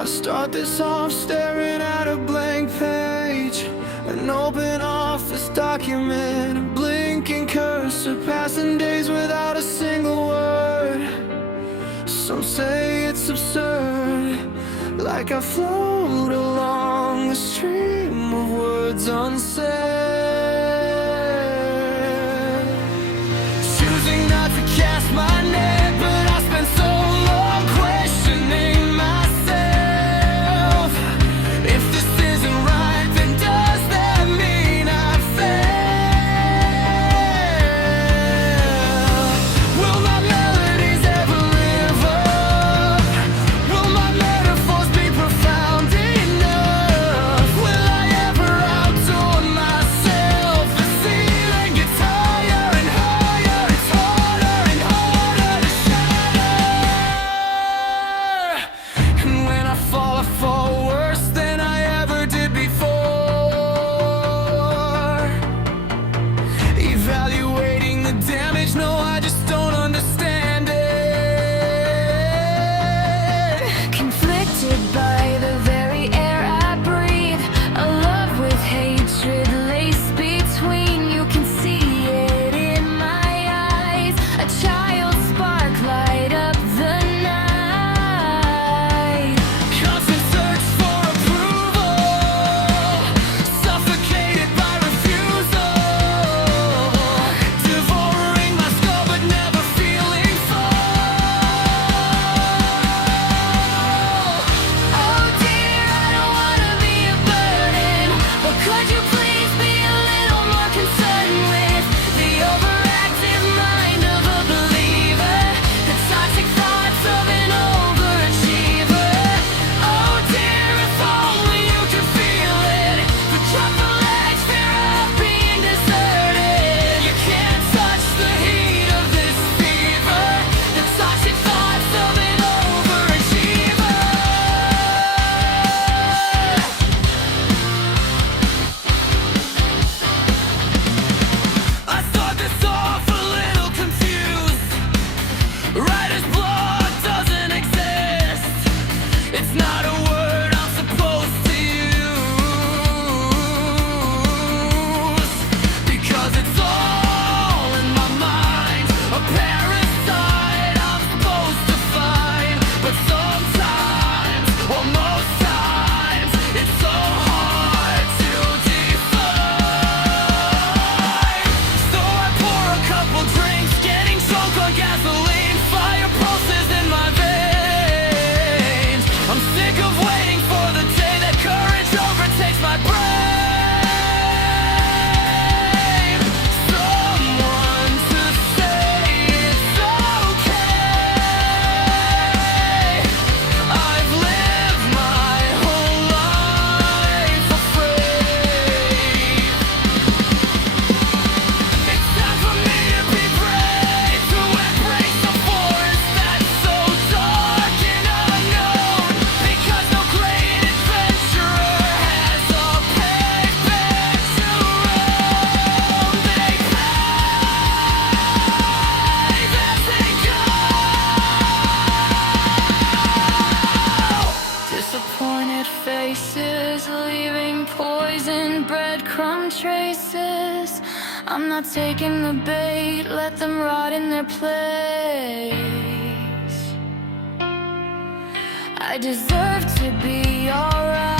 I start this off staring at a blank page, an open office document, a blinking cursor, passing days without a single word. Some say it's absurd, like I float along the stream of words unsaid, choosing not to cast my net, but I spent so long questioning myself. If this isn't right, then does that mean I failed? Will my melodies ever live up? Will my metaphors be profound enough? Will I ever outdo myself? The ceiling gets higher and higher, it's harder and harder to shatter. And when I fall worse than I ever did before. Evaluating the damage, no, I just don't understand it. Conflicted by the very air I breathe, a love with hatred laced between. You can see it in my eyes, a child's spark light up the night. Constant search for approval, suffocated by refusal, devouring my skull but never feeling full. Oh dear, I don't wanna be a burden, but could you please be a little more concerned with the overactive mind of a believer, the toxic thoughts of an overachiever? Oh dear, if only you could feel it, the drop of legs, fear of being deserted. You can't touch the heat of this fever, the toxic thoughts of an overachiever. I start this off a little confused. Writer's block doesn't exist. It's not a word I'm supposed to use, because it's all in my mind, a parasite I'm supposed to find. But sometimes, or most times, it's so hard to define. So I pour a couple drinks, getting drunk on gasoline, fire pulses in my veins. I'm sick of waiting for the day that courage overtakes my brain. Someone to say it's okay. I've lived my whole life afraid. It's time for me to be brave, to embrace the forest that's so dark and unknown, because no great adventurer has a paved path to roam. They pave as they go. Disappointed faces leaving poison breadcrumb traces. I'm not taking the bait, let them rot in their place. I deserve to be alright.